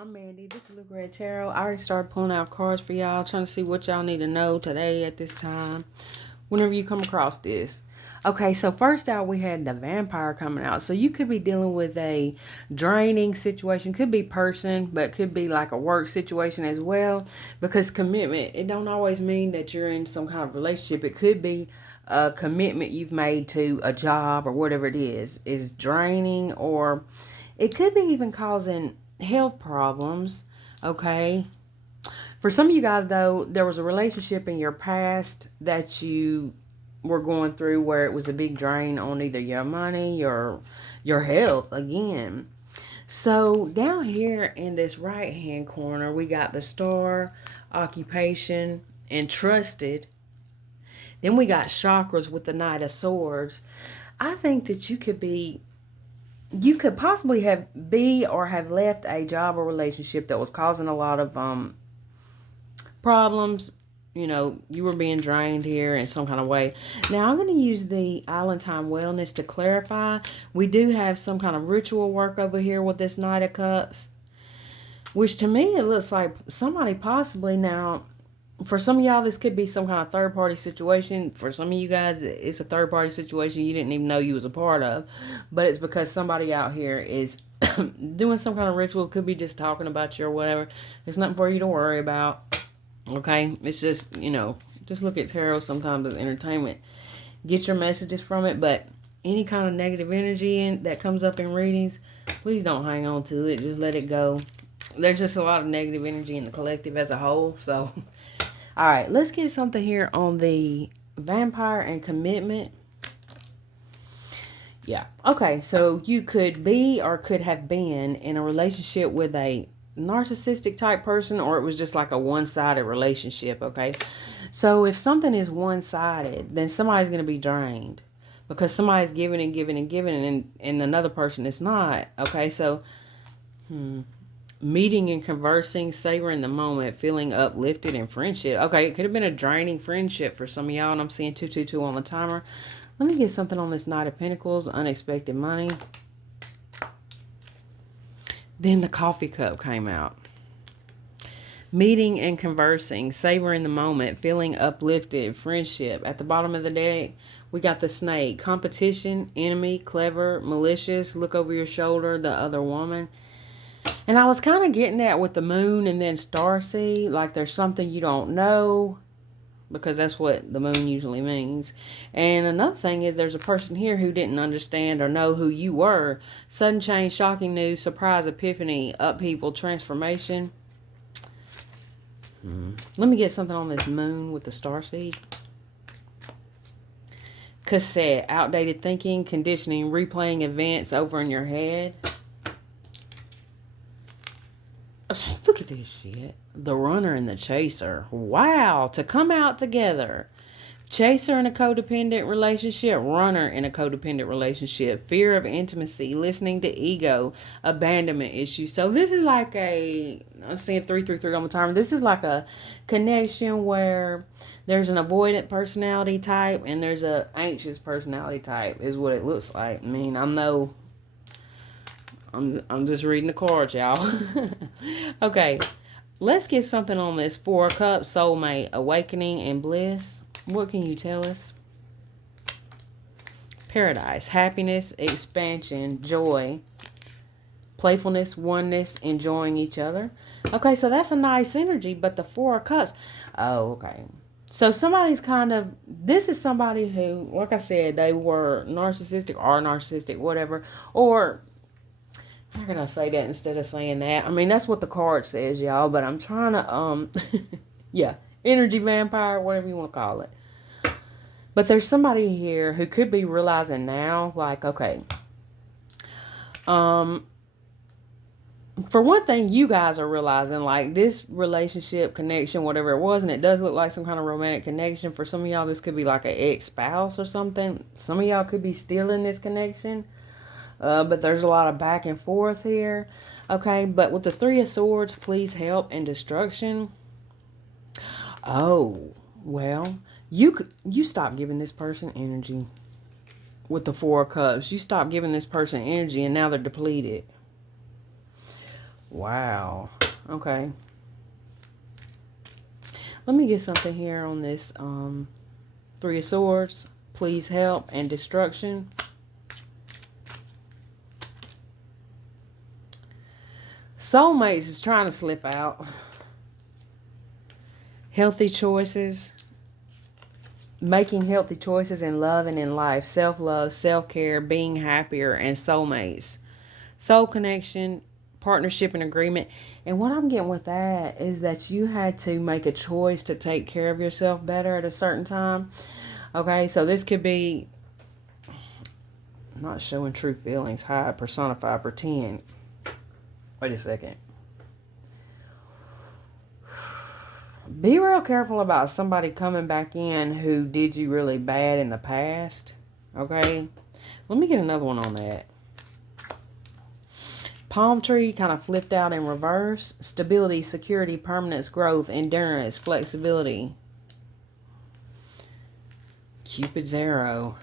I'm Mandy. This is Luca Tarot. I already started pulling out cards for y'all, trying to see what y'all need to know today at this time, whenever you come across this. Okay, so first out we had the vampire coming out. So you could be dealing with a draining situation. Could be person, but could be like a work situation as well. Because commitment, it don't always mean that you're in some kind of relationship. It could be a commitment you've made to a job or whatever it is draining, or it could be even causing health problems. Okay, for some of you guys, though, there was a relationship in your past that you were going through where it was a big drain on either your money or your health again. So down here in this right hand corner, we got the star, occupation, and trusted. Then we got chakras with the Knight of Swords. I think that you could possibly have left a job or relationship that was causing a lot of problems. You know, you were being drained here in some kind of way. Now I'm going to use the Island Time Wellness to clarify. We do have some kind of ritual work over here with this Knight of Cups, which to me it looks like somebody possibly, now for some of y'all this could be some kind of third party situation. For some of you guys it's a third party situation you didn't even know you was a part of, but it's because somebody out here is doing some kind of ritual. Could be just talking about you or whatever. It's nothing for you to worry about. Okay, it's just, just look at tarot sometimes as entertainment. Get your messages from it, but any kind of negative energy that comes up in readings, please don't hang on to it. Just let it go. There's just a lot of negative energy in the collective as a whole. So, all right, let's get something here on the vampire and commitment. Yeah. Okay, so you could be or could have been in a relationship with a narcissistic type person, or it was just like a one-sided relationship. Okay, so if something is one-sided, then somebody's going to be drained because somebody's giving and giving and giving, and another person is not. Okay, so meeting and conversing, savoring the moment, feeling uplifted in friendship. Okay, it could have been a draining friendship for some of y'all, and I'm seeing 222 on the timer. Let me get something on this Knight of Pentacles, unexpected money. Then the coffee cup came out. Meeting and conversing, savoring the moment, feeling uplifted, friendship. At the bottom of the deck, we got the snake. Competition, enemy, clever, malicious, look over your shoulder, the other woman. And I was kind of getting that with the moon and then starseed, like there's something you don't know, because that's what the moon usually means. And another thing is there's a person here who didn't understand or know who you were. Sudden change, shocking news, surprise, epiphany, upheaval, transformation. Let me get something on this moon with the starseed. Cassette, outdated thinking, conditioning, replaying events over in your head. Look at this shit. The runner and the chaser. Wow. To come out together. Chaser in a codependent relationship. Runner in a codependent relationship. Fear of intimacy. Listening to ego. Abandonment issues. So this is like I'm seeing 333 on the timer. This is like a connection where there's an avoidant personality type and there's a anxious personality type is what it looks like. I mean, I'm just reading the cards, y'all. Okay, let's get something on this 4 of Cups, soulmate, awakening, and bliss. What can you tell us? Paradise, happiness, expansion, joy, playfulness, oneness, enjoying each other. Okay, so that's a nice energy, but the 4 of Cups. Oh, okay. So somebody's this is somebody who, like I said, they were narcissistic or narcissistic, whatever, or how can I say that instead of saying that? I mean, that's what the card says, y'all, but I'm trying to, yeah, energy vampire, whatever you want to call it. But there's somebody here who could be realizing now, like, okay, for one thing, you guys are realizing, like, this relationship, connection, whatever it was, and it does look like some kind of romantic connection. For some of y'all, this could be like an ex-spouse or something. Some of y'all could be still in this connection. But there's a lot of back and forth here. Okay, but with the 3 of Swords, please help and destruction. Oh, well, you stop giving this person energy. With the 4 of Cups, you stop giving this person energy and now they're depleted. Wow. Okay. Let me get something here on this Three of Swords. Please help and destruction. Soulmates is trying to slip out. Healthy choices. Making healthy choices in love and in life. Self-love, self-care, being happier, and soulmates. Soul connection, partnership and agreement. And what I'm getting with that is that you had to make a choice to take care of yourself better at a certain time. Okay, so this could be not showing true feelings, hide, personify, pretend. Wait a second. Be real careful about somebody coming back in who did you really bad in the past. Okay? Let me get another one on that. Palm tree kind of flipped out in reverse. Stability, security, permanence, growth, endurance, flexibility. Cupid's arrow.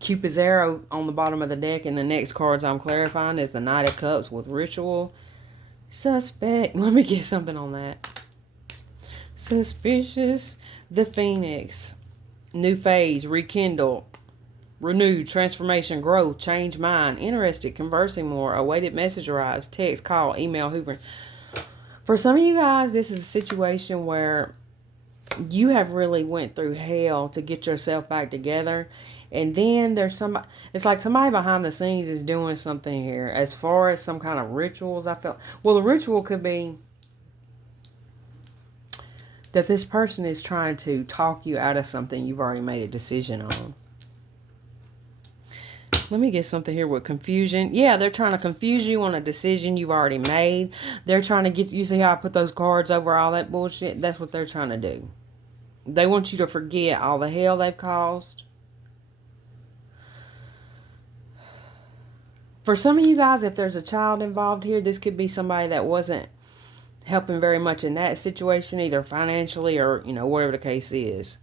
Cupid's arrow on the bottom of the deck, and the next cards I'm clarifying is the Knight of Cups with ritual. Suspect. Let me get something on that. Suspicious. The Phoenix. New phase. Rekindle. Renewed. Transformation. Growth. Change mind. Interested. Conversing more. Awaited message arrives. Text. Call. Email. Hoovering. For some of you guys, this is a situation where you have really went through hell to get yourself back together. And then there's somebody, it's like somebody behind the scenes is doing something here. As far as some kind of rituals, I felt, well, the ritual could be that this person is trying to talk you out of something you've already made a decision on. Let me get something here with confusion. Yeah, they're trying to confuse you on a decision you've already made. They're trying to get, you see how I put those cards over all that bullshit? That's what they're trying to do. They want you to forget all the hell they've caused. For some of you guys, if there's a child involved here, this could be somebody that wasn't helping very much in that situation, either financially or, you know, whatever the case is.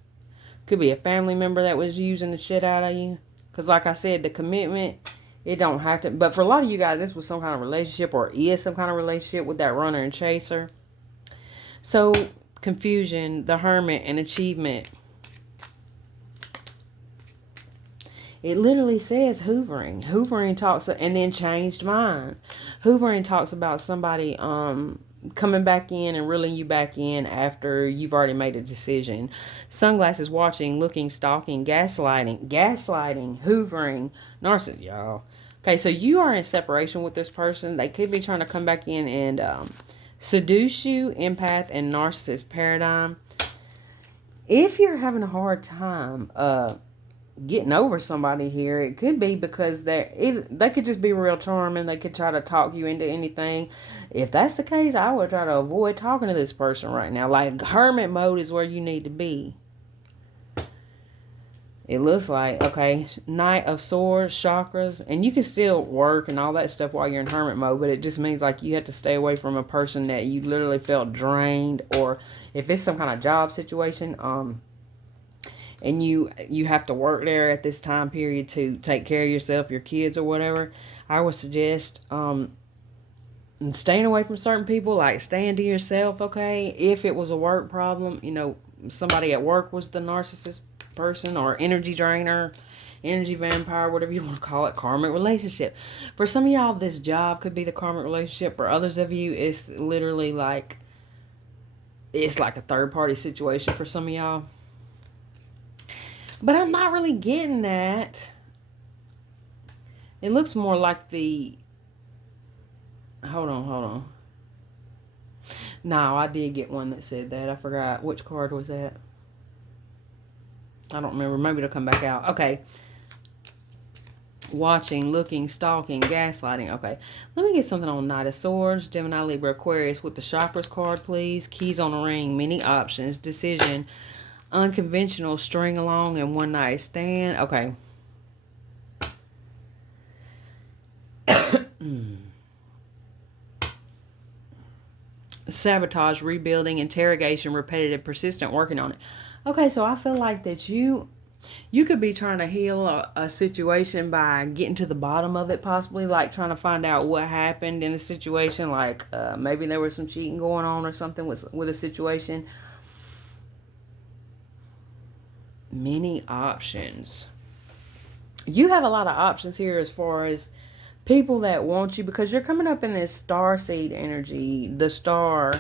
Could be a family member that was using the shit out of you. Because like I said, the commitment, it don't have to. But for a lot of you guys, this was some kind of relationship or is some kind of relationship with that runner and chaser. So, confusion, the Hermit, and achievement. It literally says hoovering. Hoovering talks, and then changed mind. Hoovering talks about somebody coming back in and reeling you back in after you've already made a decision. Sunglasses, watching, looking, stalking, gaslighting, hoovering, narcissist, y'all. Okay, so you are in separation with this person. They could be trying to come back in and seduce you, empath, and narcissist paradigm. If you're having a hard time getting over somebody here, it could be because they could just be real charming. They could try to talk you into anything. If that's the case, I would try to avoid talking to this person right now. Like, hermit mode is where you need to be. It looks like, okay, Knight of Swords, chakras, and you can still work and all that stuff while you're in hermit mode, but it just means like you have to stay away from a person that you literally felt drained, or if it's some kind of job situation, and you have to work there at this time period to take care of yourself, your kids, or whatever, I would suggest staying away from certain people, like staying to yourself, okay? If it was a work problem, you know, somebody at work was the narcissist person, or energy drainer, energy vampire, whatever you want to call it, karmic relationship. For some of y'all, this job could be the karmic relationship. For others of you, it's literally like, it's like a third-party situation for some of y'all. But I'm not really getting that. It looks more like the... Hold on. No, I did get one that said that. I forgot. Which card was that? I don't remember. Maybe it'll come back out. Okay. Watching, looking, stalking, gaslighting. Okay. Let me get something on Knight of Swords, Gemini, Libra, Aquarius with the chakras card, please. Keys on a ring, many options, decision, unconventional, string along, and one night stand. Okay. Sabotage, rebuilding, interrogation, repetitive, persistent, working on it. Okay, so I feel like that you You could be trying to heal a situation by getting to the bottom of it, possibly, like trying to find out what happened in a situation, like maybe there was some cheating going on or something with a situation. Many options. You have a lot of options here as far as people that want you, because you're coming up in this star seed energy, the star,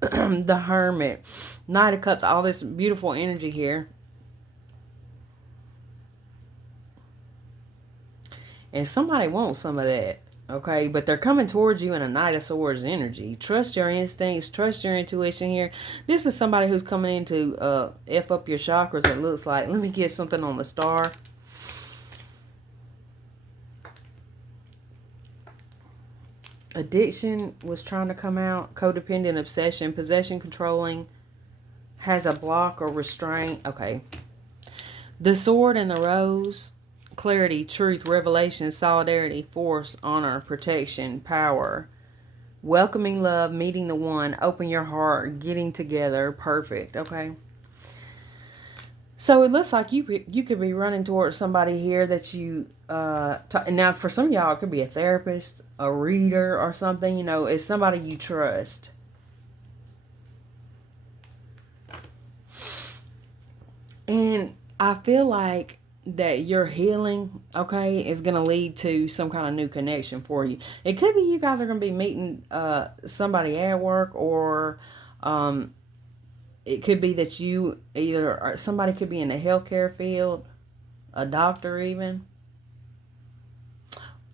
the hermit, Knight of Cups, all this beautiful energy here. And somebody wants some of that, okay? But they're coming towards you in a Knight of Swords energy. Trust your instincts. Trust your intuition here. This was somebody who's coming in to F up your chakras, it looks like. Let me get something on the star. Addiction was trying to come out. Codependent, obsession, possession, controlling, has a block or restraint. Okay. The sword and the rose. Clarity, truth, revelation, solidarity, force, honor, protection, power, welcoming love, meeting the one, open your heart, getting together, perfect. Okay. So it looks like you could be running towards somebody here that you now for some of y'all it could be a therapist, a reader, or something. You know, it's somebody you trust. And I feel like that your healing, okay, is going to lead to some kind of new connection for you. It could be you guys are going to be meeting somebody at work, or it could be that you either, somebody could be in the healthcare field, a doctor even.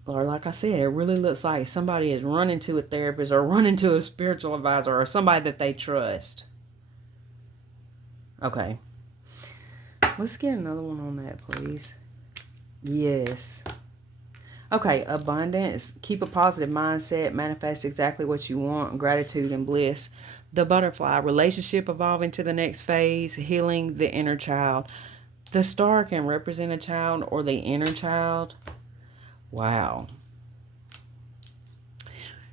Or like I said, it really looks like somebody is running to a therapist or running to a spiritual advisor or somebody that they trust. Okay. Let's get another one on that, please. Yes. Okay, abundance. Keep a positive mindset. Manifest exactly what you want. Gratitude and bliss. The butterfly. Relationship evolving to the next phase. Healing the inner child. The star can represent a child or the inner child. Wow.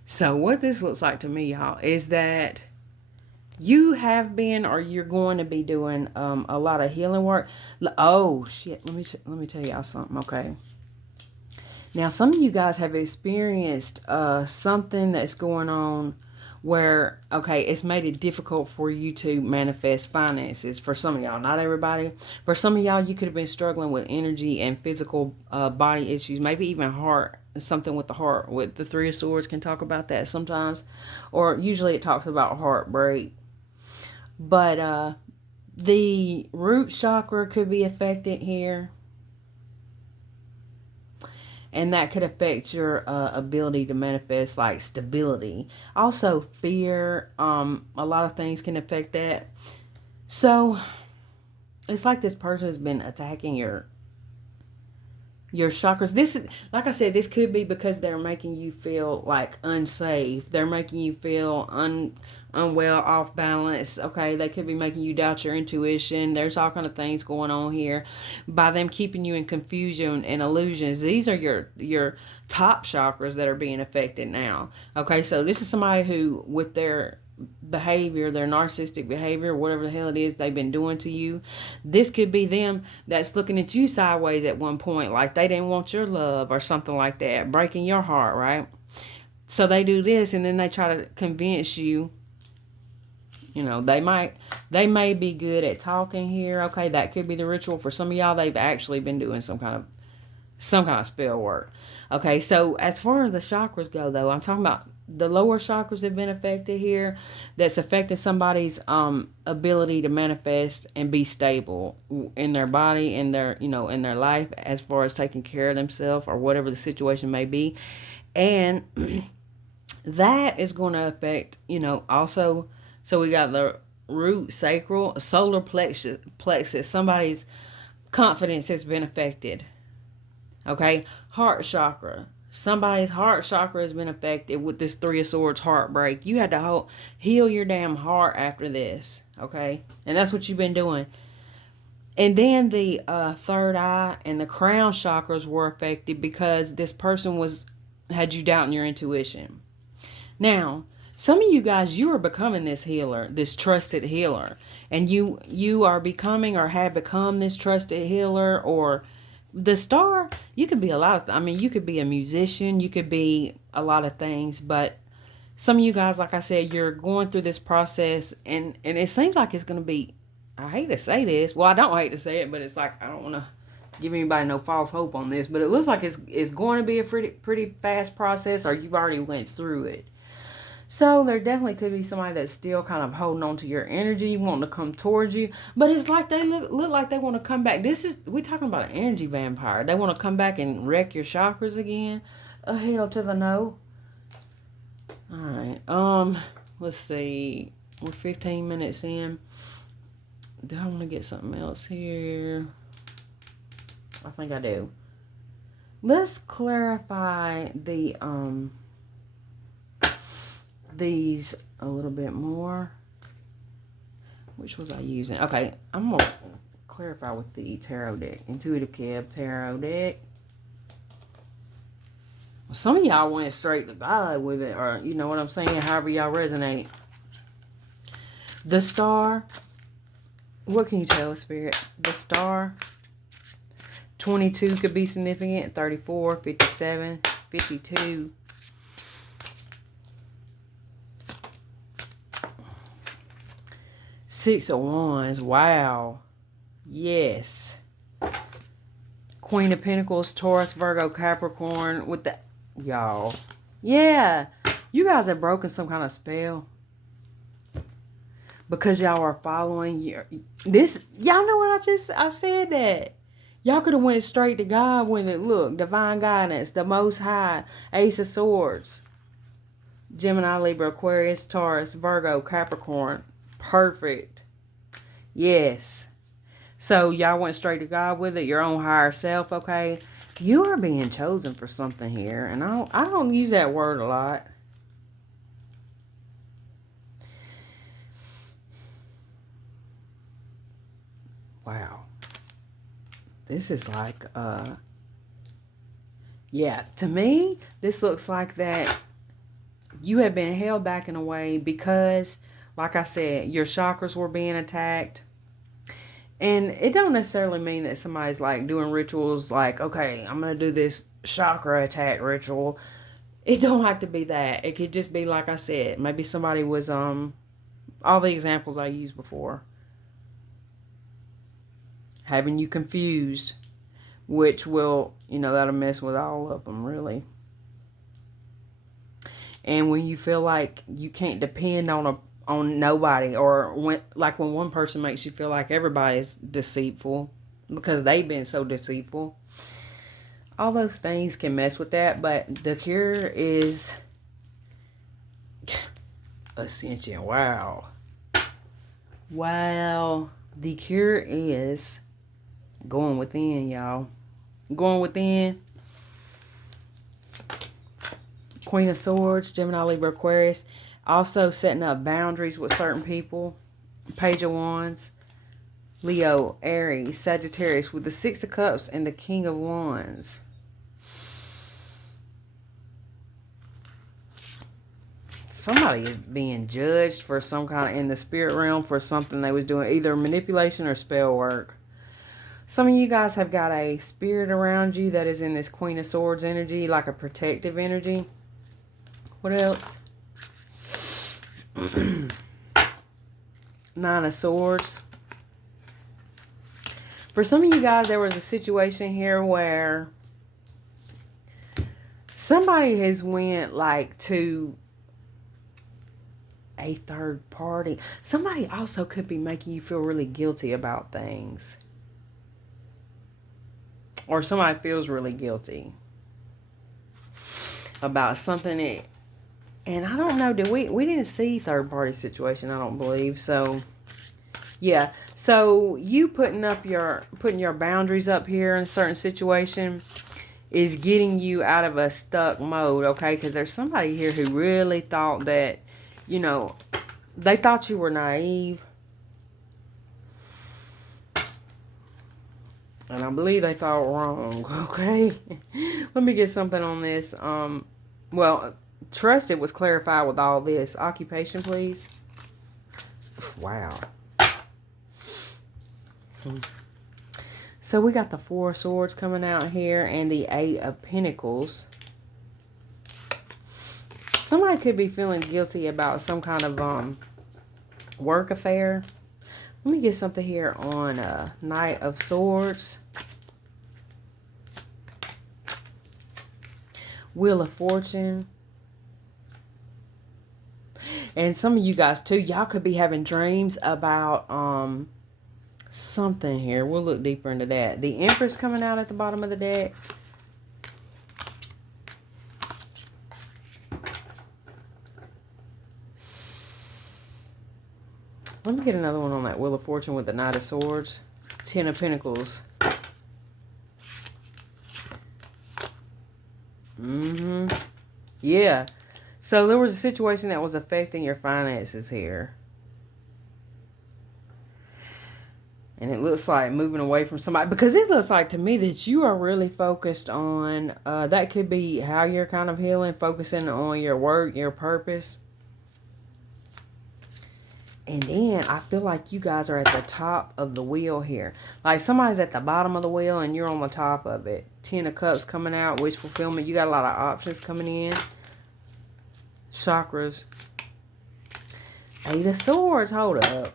So what this looks like to me, y'all, is that you have been or you're going to be doing a lot of healing work. Oh, shit. Let me tell y'all something, okay? Now, some of you guys have experienced something that's going on where, okay, it's made it difficult for you to manifest finances. For some of y'all, not everybody. For some of y'all, you could have been struggling with energy and physical body issues, maybe even heart, something with the heart. With the Three of Swords can talk about that sometimes, or usually it talks about heartbreak. But the root chakra could be affected here. And that could affect your ability to manifest, like stability. Also, fear. A lot of things can affect that. So, it's like this person has been attacking your chakras. This is, like I said, this could be because they're making you feel like unsafe. They're making you feel unwell, off balance. Okay, they could be making you doubt your intuition. There's all kind of things going on here by them keeping you in confusion and illusions. These are your top chakras that are being affected now. Okay, so this is somebody who, with their behavior, their narcissistic behavior, whatever the hell it is they've been doing to you, this could be them that's looking at you sideways at one point, like they didn't want your love or something like that, breaking your heart, right? So they do this, and then they try to convince you. You know, they may be good at talking here. Okay, that could be the ritual. For some of y'all, they've actually been doing some kind of spell work. Okay, so as far as the chakras go, though, I'm talking about the lower chakras have been affected here. That's affecting somebody's ability to manifest and be stable in their body, in their in their life, as far as taking care of themselves or whatever the situation may be. And that is going to affect, also. So we got the root, sacral, solar plexus. Somebody's confidence has been affected. Okay, heart chakra. Somebody's heart chakra has been affected with this Three of Swords heartbreak. You had to heal your damn heart after this. Okay, and that's what you've been doing. And then the third eye and the crown chakras were affected because this person had you doubting your intuition. Now, Some of you guys, you are becoming this healer, this trusted healer. And you are becoming or have become this trusted healer. Or the star, you could be a lot of, I mean, you could be a musician, you could be a lot of things. But some of you guys, like I said, you're going through this process, and it seems like it's going to be, I hate to say this. Well, I don't hate to say it, but it's like, I don't want to give anybody no false hope on this, but it looks like it's going to be a pretty fast process, or you've already went through it. So there definitely could be somebody that's still kind of holding on to your energy, wanting to come towards you. But it's like they look like they want to come back. We're talking about an energy vampire. They want to come back and wreck your chakras again. Hell to the no. Alright. Let's see. We're 15 minutes in. Do I want to get something else here? I think I do. Let's clarify these a little bit more. Which was I using? Okay, I'm gonna clarify with the tarot deck. Intuitive Cab tarot deck. Some of y'all went straight to God with it, or you know what I'm saying, however y'all resonate. The star. What can you tell, Spirit? The star. 22 could be significant. 34, 57, 52. Six of Wands. Wow. Yes. Queen of Pentacles, Taurus, Virgo, Capricorn with the... Y'all. Yeah. You guys have broken some kind of spell. Because y'all are following your... This... Y'all know what I said that. Y'all could have went straight to God with it. Look. Divine guidance. The Most High. Ace of Swords. Gemini, Libra, Aquarius, Taurus, Virgo, Capricorn. Perfect. Yes. So y'all went straight to God with it. Your own higher self, okay? You are being chosen for something here. And I don't use that word a lot. Wow. This is like, yeah, to me, this looks like that you have been held back in a way because, like I said, your chakras were being attacked. And it don't necessarily mean that somebody's like doing rituals like, okay, I'm going to do this chakra attack ritual. It don't have to be that. It could just be, like I said, maybe somebody was, all the examples I used before. Having you confused, which will, you know, that'll mess with all of them, really. And when you feel like you can't depend on nobody, or when one person makes you feel like everybody's deceitful because they've been so deceitful, all those things can mess with that. But the cure is Ascension. Wow. The cure is going within, y'all. Going within. Queen of Swords, Gemini, Libra, Aquarius. Also setting up boundaries with certain people. Page of Wands. Leo, Aries, Sagittarius with the Six of Cups and the King of Wands. Somebody is being judged for some kind of, in the spirit realm, for something they was doing, either manipulation or spell work. Some of you guys have got a spirit around you that is in this Queen of Swords energy, like a protective energy. What else? Nine of Swords. For some of you guys, there was a situation here where somebody has went like to a third party. Somebody also could be making you feel really guilty about things. Or somebody feels really guilty about something. And I don't know, we didn't see third party situation, I don't believe. So yeah. So you putting your boundaries up here in a certain situation is getting you out of a stuck mode, okay? Because there's somebody here who really thought that, you know, they thought you were naive. And I believe they thought wrong, okay? Let me get something on this. Well, trusted was clarified with all this. Occupation, please. Wow. So we got the Four of Swords coming out here and the Eight of Pentacles. Somebody could be feeling guilty about some kind of work affair. Let me get something here on Knight of Swords. Wheel of Fortune. And some of you guys too, y'all could be having dreams about something here. We'll look deeper into that. The Empress coming out at the bottom of the deck. Let me get another one on that Wheel of Fortune with the Knight of Swords. Ten of Pentacles. Yeah. So there was a situation that was affecting your finances here. And it looks like moving away from somebody. Because it looks like to me that you are really focused on... that could be how you're kind of healing. Focusing on your work, your purpose. And then I feel like you guys are at the top of the wheel here. Like somebody's at the bottom of the wheel and you're on the top of it. Ten of Cups coming out. Wish fulfillment. You got a lot of options coming in. Chakras. Eight of Swords. Hold up.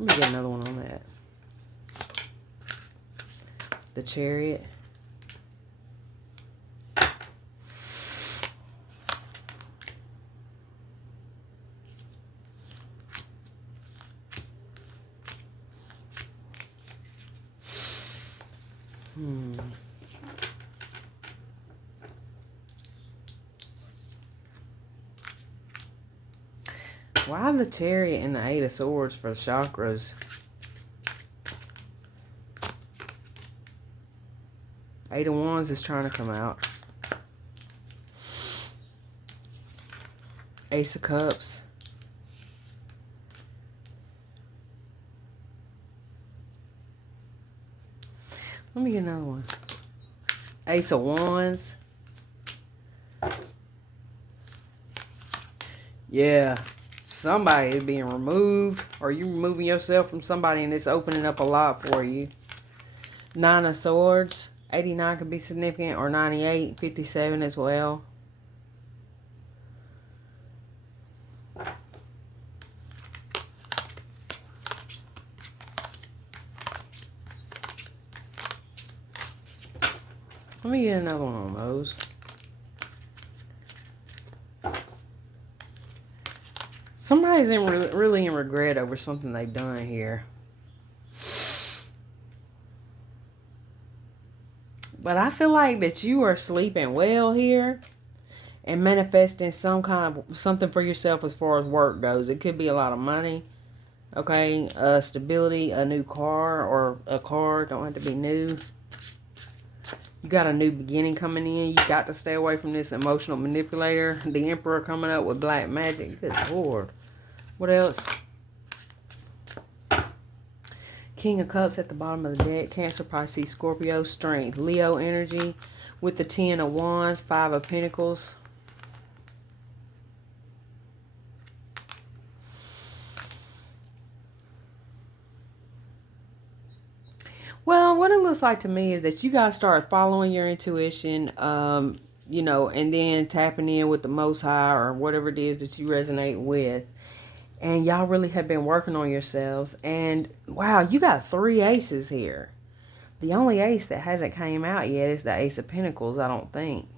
Let me get another one on that. The Chariot. Why the Chariot and the Eight of Swords for chakras? Eight of Wands is trying to come out. Ace of Cups. Let me get another one. Ace of Wands. Yeah. Somebody is being removed. Or you removing yourself from somebody and it's opening up a lot for you. Nine of Swords. 89 could be significant. Or 98. 57 as well. Let me get another one on those. Somebody's really in regret over something they've done here. But I feel like that you are sleeping well here. And manifesting some kind of something for yourself as far as work goes. It could be a lot of money. Okay. Stability. A new car. Or a car. Don't have to be new. You got a new beginning coming in. You got to stay away from this emotional manipulator. The Emperor coming up with black magic. Good Lord. What else? King of Cups at the bottom of the deck. Cancer, Pisces, Scorpio. Strength. Leo energy with the Ten of Wands. Five of Pentacles. Well, what it looks like to me is that you guys start following your intuition, you know, and then tapping in with the Most High or whatever it is that you resonate with. And y'all really have been working on yourselves. And wow, you got three aces here. The only ace that hasn't came out yet is the Ace of Pentacles, I don't think.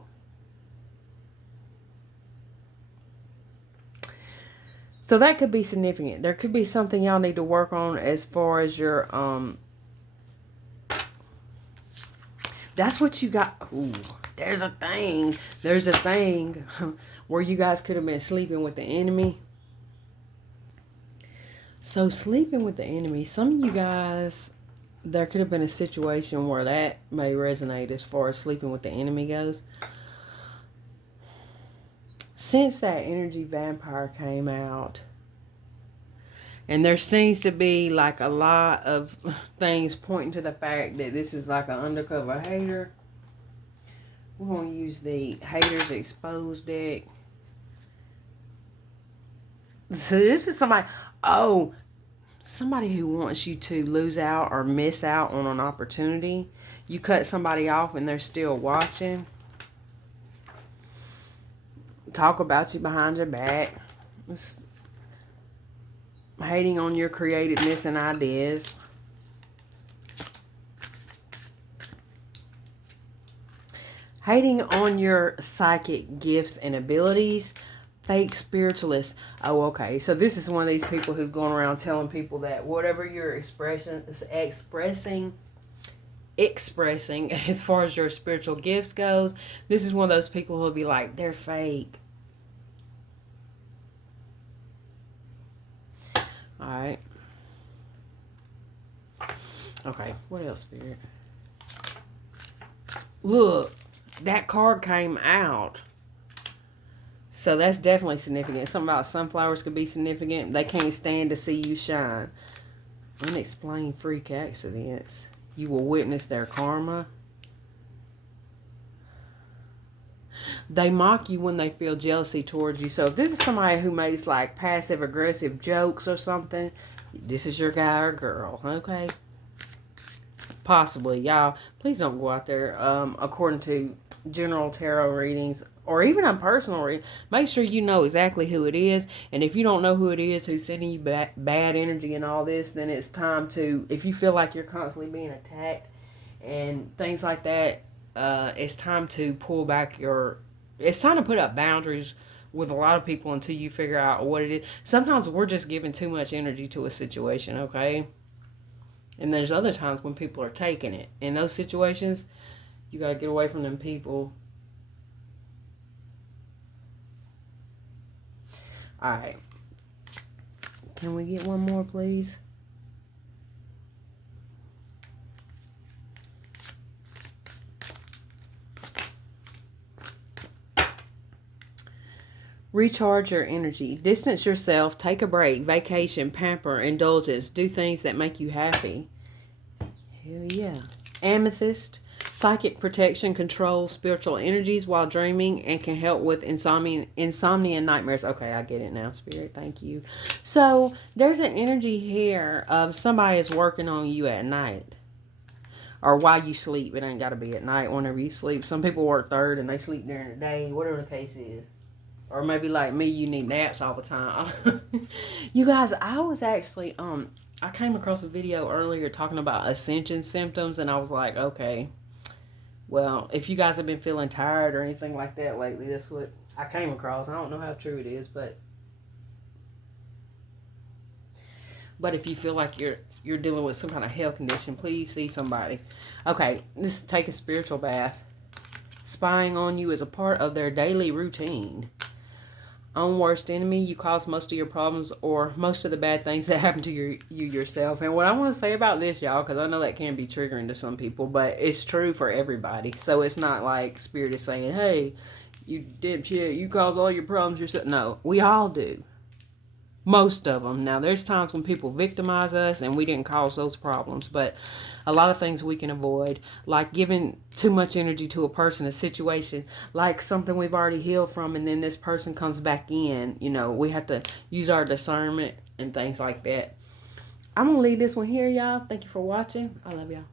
So that could be significant. There could be something y'all need to work on as far as your, that's what you got. Ooh, there's a thing. There's a thing where you guys could have been sleeping with the enemy. So sleeping with the enemy, some of you guys, there could have been a situation where that may resonate as far as sleeping with the enemy goes. Since that energy vampire came out, and there seems to be like a lot of things pointing to the fact that this is like an undercover hater. We're going to use the Haters Exposed deck. So this is somebody, somebody who wants you to lose out or miss out on an opportunity. You cut somebody off and they're still watching. Talk about you behind your back. It's hating on your creativeness and ideas. Hating on your psychic gifts and abilities. Fake spiritualists. Oh, okay. So this is one of these people who's going around telling people that whatever you're expressing as far as your spiritual gifts goes, this is one of those people who'll be like, they're fake. All right. Okay. What else, Spirit? Look, that card came out. So that's definitely significant. Something about sunflowers could be significant. They can't stand to see you shine. Unexplained freak accidents. You will witness their karma. They mock you when they feel jealousy towards you. So if this is somebody who makes like passive aggressive jokes or something, this is your guy or girl, okay? Possibly, y'all. Please don't go out there according to general tarot readings or even on personal reading. Make sure you know exactly who it is. And if you don't know who it is who's sending you bad energy and all this, then it's time to, if you feel like you're constantly being attacked and things like that, it's time to pull back it's time to put up boundaries with a lot of people until you figure out what it is. Sometimes we're just giving too much energy to a situation, okay? And there's other times when people are taking it. In those situations, you got to get away from them people. All right. Can we get one more, please? Recharge your energy. Distance yourself. Take a break. Vacation. Pamper. Indulgence. Do things that make you happy. Hell yeah. Amethyst. Psychic protection controls spiritual energies while dreaming and can help with insomnia and nightmares. Okay, I get it now, Spirit. Thank you. So there's an energy here of somebody is working on you at night. Or while you sleep. It ain't got to be at night whenever you sleep. Some people work third and they sleep during the day. Whatever the case is. Or maybe like me, you need naps all the time. You guys, I was actually, I came across a video earlier talking about Ascension symptoms. And I was like, okay. Well, if you guys have been feeling tired or anything like that lately, that's what I came across. I don't know how true it is, but if you feel like you're dealing with some kind of health condition, please see somebody. Okay, this take a spiritual bath. Spying on you is a part of their daily routine. Own worst enemy, you cause most of your problems or most of the bad things that happen to you yourself. And what I want to say about this, y'all, because I know that can be triggering to some people, but it's true for everybody. So it's not like Spirit is saying, hey, you dipshit, you cause all your problems yourself. No, we all do. Most of them. Now, there's times when people victimize us and we didn't cause those problems, but a lot of things we can avoid, like giving too much energy to a person, a situation, like something we've already healed from, and then this person comes back in. You know, we have to use our discernment and things like that. I'm going to leave this one here, y'all. Thank you for watching. I love y'all.